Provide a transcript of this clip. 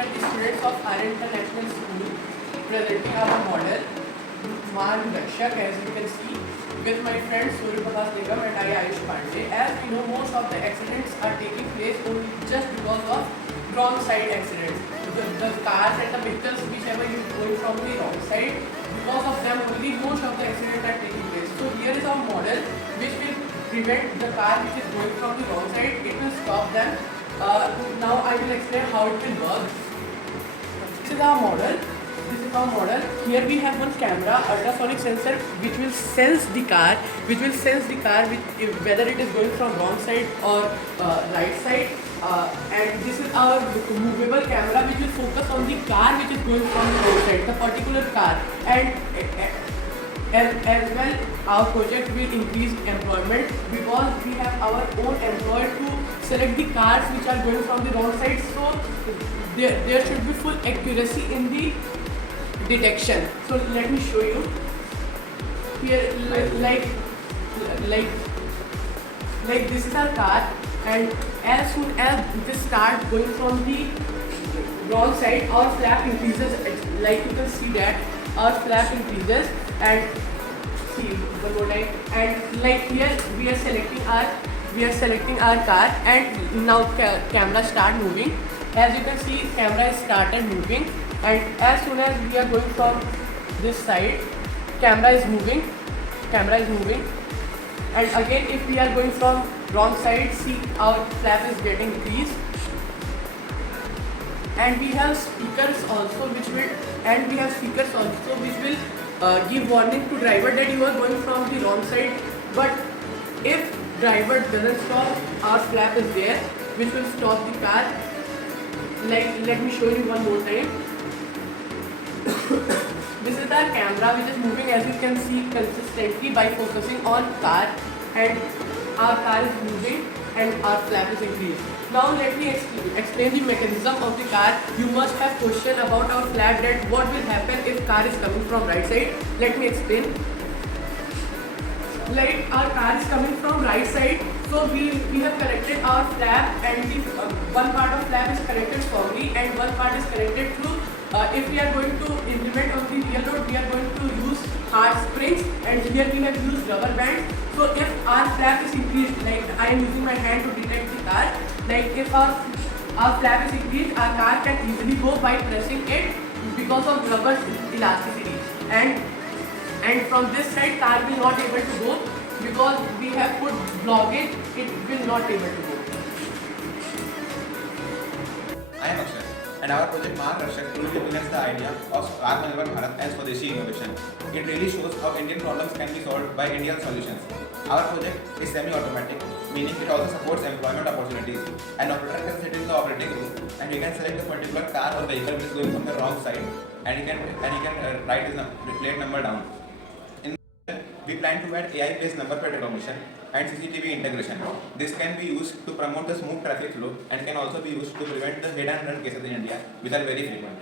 are the students of our International School presenting our model Maan Rakshak, as you can see, with my friend Surya Prakash Nigam and I Ayush Pandey. As we know, most of the accidents are taking place only just because of wrong side accidents. The cars and the vehicles whichever you going from the wrong side, because of them only most of the accidents are taking place. So here is our model which will prevent the car which is going from the wrong side. It will stop them. Now I will explain how it will work. This is our model. This is our model. Here we have one camera, ultrasonic sensor, which will sense the car, whether it is going from wrong side or right side. And this is our movable camera, which will focus on the car which is going from the wrong side, the particular car. And as well, our project will increase employment because we have our own employee to select the cars which are going from the wrong side. So there should be full accuracy in the detection. So let me show you here, like this is our car, and as soon as this start going from the wrong side, our flap increases. Like you can see that our flap increases, and see one more time, and like here we are selecting our car, and now camera start moving. As you can see, camera is started moving, and as soon as we are going from this side, camera is moving, and again if we are going from wrong side, see our flap is getting increased. And we have speakers also which will give warning to driver that you are going from the wrong side. But if driver doesn't stop, our flap is there which will stop the car. Like, let me show you one more time. This is our camera which is moving, as you can see, consistently by focusing on car, and our car is moving and our flap is increased. Now let me explain the mechanism of the car. You must have question about our flap, that what will happen if car is coming from right side. Let me explain. Like, our car is coming from right side, so we have connected our flap, and the one part of flap is connected firmly and one part is connected through. If we are going to implement on the real road, we are going to use hard springs, and here we have used rubber bands. So if our flap is increased, like I am using my hand to detect the car, like if our flap is increased, our car can easily go by pressing it because of rubber elasticity. And from this side, car will not able to go because we have put blockage, it will not able to go. I am Akshay, and our project Maan Rakshak truly represents the idea of Atmanirbhar Bharat as Swadeshi innovation. It really shows how Indian problems can be solved by Indian solutions. Our project is semi-automatic, meaning it also supports employment opportunities. An operator can sit in the operating room and he can select a particular car or vehicle which is going from the wrong side, and he can write his plate number down. We plan to add AI-based number plate recognition and CCTV integration. This can be used to promote the smooth traffic flow and can also be used to prevent the hit and run cases in India, which are very frequent.